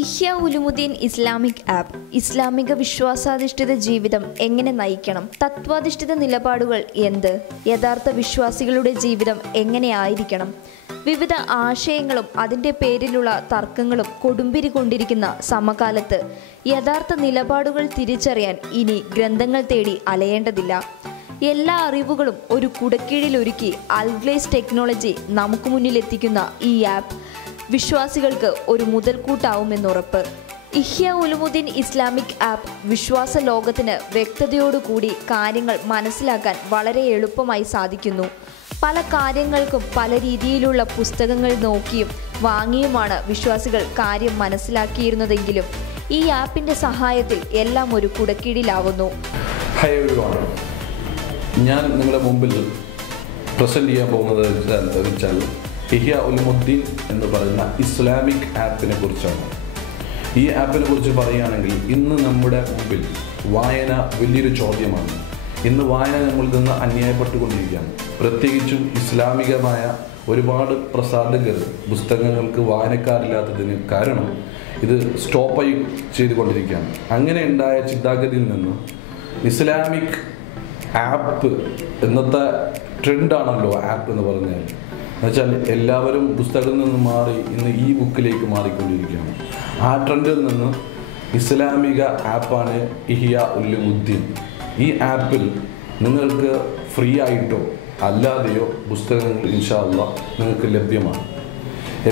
ഇഹ്യ ഉലുമുദ്ദീൻ Islamic app ഇസ്ലാമിക വിശ്വാസാധിഷ്ഠിത ജീവിതം എങ്ങനെ നയിക്കണം, തത്വാധിഷ്ഠിത നിലപാടുകൾ എന്ത്, യഥാർത്ഥ വിശ്വാസികളുടെ ജീവിതം എങ്ങനെയായിരിക്കണം, വിവിധ ആശയങ്ങളും അതിൻ്റെ പേരിലുള്ള തർക്കങ്ങളും കൊടുമ്പിരി കൊണ്ടിരിക്കുന്ന സമകാലത്ത് യഥാർത്ഥ നിലപാടുകൾ തിരിച്ചറിയാൻ ഇനി ഗ്രന്ഥങ്ങൾ തേടി അലയേണ്ടതില്ല. എല്ലാ അറിവുകളും ഒരു കുടക്കീഴിലൊരുക്കി അൽഗ്ലേസ് ടെക്നോളജി നമുക്ക് മുന്നിലെത്തിക്കുന്ന ഈ ആപ്പ് വിശ്വാസികൾക്ക് ഒരു മുതൽക്കൂട്ടാവുമെന്നുറപ്പ്. ഇഹ്യ ഉലുമുദ്ദീൻ ഇസ്ലാമിക് ആപ്പ് വിശ്വാസ ലോകത്തിന് വ്യക്തതയോടുകൂടി കാര്യങ്ങൾ മനസ്സിലാക്കാൻ വളരെ എളുപ്പമായി സാധിക്കുന്നു. പല കാര്യങ്ങൾക്കും പല രീതിയിലുള്ള പുസ്തകങ്ങൾ നോക്കിയും വാങ്ങിയുമാണ് വിശ്വാസികൾ കാര്യം മനസ്സിലാക്കിയിരുന്നതെങ്കിലും ഈ ആപ്പിൻ്റെ സഹായത്തിൽ എല്ലാം ഒരു കുടക്കീഴിലാവുന്നു. ഹായ് എവരിവൺ, ഞാൻ നിങ്ങളുടെ മുമ്പിൽ പ്രസൻറ്റ് ചെയ്യാൻ പോകുന്നത് വെച്ചാൽ ഇഹ്യ ഉലുമുദ്ദീൻ എന്ന് പറയുന്ന ഇസ്ലാമിക് ആപ്പിനെ കുറിച്ചാണ്. ഈ ആപ്പിനെ കുറിച്ച് പറയുകയാണെങ്കിൽ ഇന്ന് നമ്മുടെ മുമ്പിൽ വായന വലിയൊരു ചോദ്യമാണ്. ഇന്ന് വായന നമ്മളിൽ നിന്ന് അന്യായപ്പെട്ടുകൊണ്ടിരിക്കുകയാണ്. പ്രത്യേകിച്ചും ഇസ്ലാമികമായ ഒരുപാട് പ്രസാധകർ പുസ്തകങ്ങൾക്ക് വായനക്കാരില്ലാത്തതിന് കാരണം ഇത് സ്റ്റോപ്പായി ചെയ്തുകൊണ്ടിരിക്കുകയാണ്. അങ്ങനെ ഉണ്ടായ ചിന്താഗതിയിൽ നിന്ന് ഇസ്ലാമിക് ആപ്പ് ഇന്നത്തെ ട്രെൻഡാണല്ലോ ആപ്പ് എന്ന് പറഞ്ഞാൽ. എന്നുവെച്ചാൽ എല്ലാവരും പുസ്തകത്തിൽ നിന്ന് മാറി ഇന്ന് ഈ ബുക്കിലേക്ക് മാറിക്കൊണ്ടിരിക്കുകയാണ്. ആ ട്രെൻഡിൽ നിന്ന് ഇസ്ലാമിക ആപ്പാണ് ഇഹ്യ ഉലുമുദ്ദീൻ. ഈ ആപ്പിൽ നിങ്ങൾക്ക് ഫ്രീ ആയിട്ടോ അല്ലാതെയോ പുസ്തകങ്ങൾ ഇൻഷാ അല്ലാഹ് നിങ്ങൾക്ക് ലഭ്യമാണ്.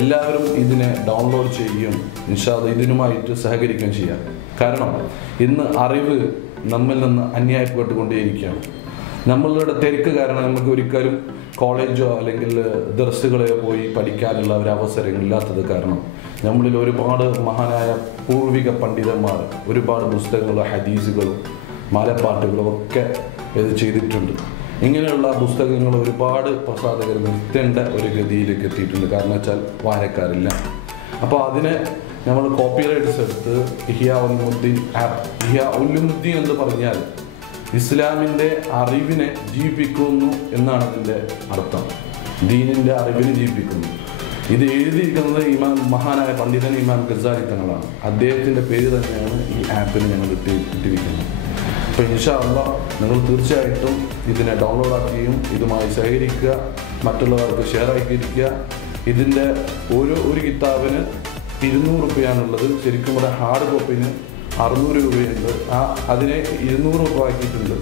എല്ലാവരും ഇതിനെ ഡൗൺലോഡ് ചെയ്യുകയും ഇൻഷാ അല്ലാഹ് ഇതിനുമായിട്ട് സഹകരിക്കുകയും ചെയ്യാം. കാരണം ഇന്ന് അറിവ് നമ്മിൽ നിന്ന് അന്യായപ്പെട്ടുകൊണ്ടേയിരിക്കുകയാണ്. നമ്മളുടെ തിരക്ക് കാരണം നമുക്ക് ഒരിക്കലും കോളേജോ അല്ലെങ്കിൽ ദർസുകളോ പോയി പഠിക്കാനുള്ള ഒരു അവസരങ്ങളില്ലാത്തത് കാരണം നമ്മളിൽ ഒരുപാട് മഹാനായ പൂർവിക പണ്ഡിതന്മാർ ഒരുപാട് പുസ്തകങ്ങളും ഹദീസുകളും മാലപ്പാട്ടുകളും ഒക്കെ ഇത് ചെയ്തിട്ടുണ്ട്. ഇങ്ങനെയുള്ള പുസ്തകങ്ങൾ ഒരുപാട് പ്രസാധകർ നിർത്തേണ്ട ഒരു ഗതിയിലേക്ക് എത്തിയിട്ടുണ്ട്. കാരണം വെച്ചാൽ വായനക്കാരില്ല. അപ്പോൾ അതിനെ നമ്മൾ കോപ്പിറൈറ്റ്സ് എടുത്ത് ഇഹ്യ ഉലുമുദ്ദീൻ ആപ്പ്, ഇഹ്യ ഉലുമുദ്ദീൻ എന്ന് പറഞ്ഞാൽ ഇസ്ലാമിൻ്റെ അറിവിനെ ജീവിപ്പിക്കുന്നു എന്നാണ് അതിൻ്റെ അർത്ഥം. ദീനിൻ്റെ അറിവിനെ ജീവിപ്പിക്കുന്നു. ഇത് എഴുതിയിരിക്കുന്നത് മഹാനായ പണ്ഡിതൻ ഇമാം ഗസാലി തങ്ങളാണ്. അദ്ദേഹത്തിൻ്റെ പേര് തന്നെയാണ് ഈ ആപ്പിന് ഞങ്ങൾ ഇട്ടിരിക്കുന്നത്. അപ്പോൾ ഇൻഷാ അല്ലാഹ് നിങ്ങൾ തീർച്ചയായിട്ടും ഇതിനെ ഡൗൺലോഡ് ആക്കുകയും ഇതുമായി സഹകരിക്കുക, മറ്റുള്ളവർക്ക് ഷെയർ ആക്കിയിരിക്കുക. ഇതിൻ്റെ ഒരു കിതാബിന് 200 രൂപയാണുള്ളത്. ശരിക്കും ഇവിടെ ഹാർഡ് കോപ്പിന് 600 രൂപയുണ്ട്. അതിനെ 200 രൂപ ആക്കിയിട്ടുണ്ട്.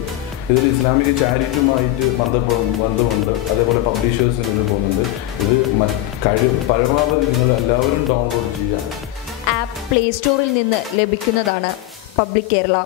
ഇതിൽ ഇസ്ലാമിക ചാരിറ്റിയുമായിട്ട് ബന്ധമുണ്ട്. അതേപോലെ പബ്ലിഷേഴ്സിന് ഇത് പോകുന്നുണ്ട്. ഇത് പരമാവധി നിങ്ങൾ എല്ലാവരും ഡൗൺലോഡ് ചെയ്യുക. ആപ്പ് പ്ലേ സ്റ്റോറിൽ നിന്ന് ലഭിക്കുന്നതാണ്. പബ്ലിക് കേരള.